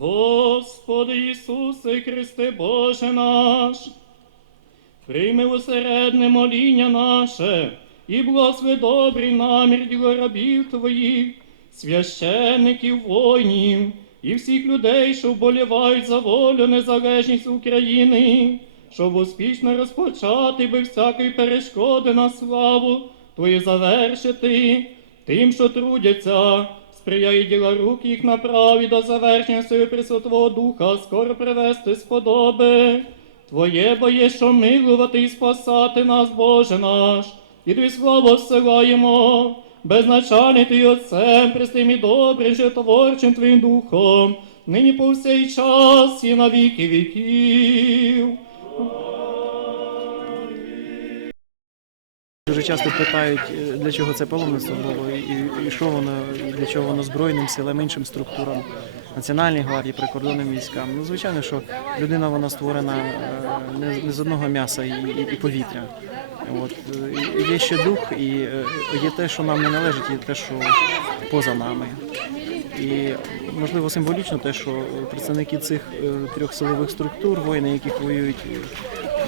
Господи Ісусе Христе Боже наш, прийми усередне моління наше і благослови добрий намір діло рабів Твоїх, священників, воїнів і всіх людей, що вболівають за волю, незалежність України, щоб успішно розпочати без всякої перешкоди на славу Твою завершити тим, що трудяться, сприяє діла рук їх направі до завершення своєї Пресвятого Духа, скоро привести сподоби. Твоє бо є, що милувати і спасати нас, Боже наш, і тобі славу всилаємо, безначальний ти Отцем, престим і добрим, житоворчим Твоїм Духом, нині по всей час і на віки віків. Дуже часто питають, е, для чого це паломництво було, і, і що воно, для чого воно Збройним силам, іншим структурам, Національній гвардії, прикордонним військам. Ну, звичайно, що людина вона створена е, не, не з одного м'яса і, і, і повітря. От, є ще дух, і е, є те, що нам не належить, і те, що поза нами. І можливо символічно те, що представники цих трьох силових структур, воїни, яких воюють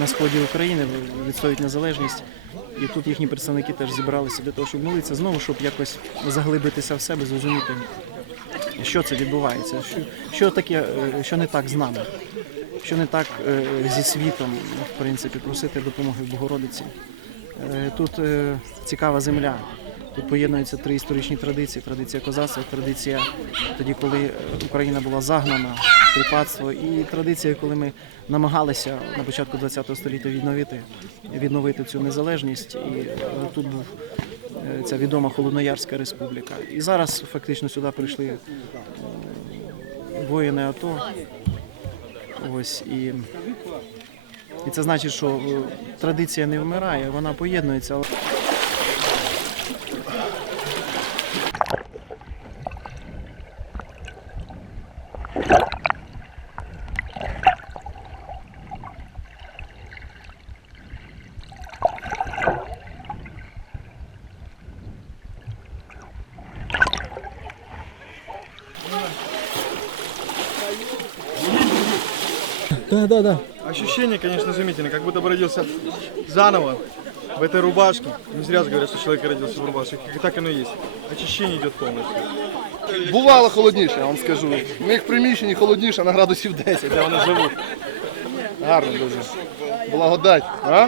на сході України, відстоюють незалежність. І тут їхні представники теж зібралися для того, щоб молитися, знову, щоб якось заглибитися в себе, зрозуміти, що це відбувається, що, що таке, е, що не так з нами, що не так е, зі світом, в принципі, просити допомоги в Богородиці. Е, Тут цікава земля. Тут поєднуються три історичні традиції: традиція козацтва, традиція тоді, коли е, Україна була загнана, кріпацтво, і традиція, коли ми намагалися на початку ХХ століття відновити, відновити цю незалежність. І е, тут був е, ця відома Холодноярська республіка. І зараз фактично сюди прийшли воїни АТО. Ось і, і це значить, що традиція не вмирає, вона поєднується. Да, да, да. Ощущение, конечно, изумительное, как будто бы родился заново в этой рубашке. Не зря же говорят, что человек родился в рубашке. Как- Так оно и есть. Очищение идет полностью. Бувало холодніше, я вам скажу. У них в приміщенні холодніше на градусів 10, де вони живуть. Гарно дуже. Благодать. А?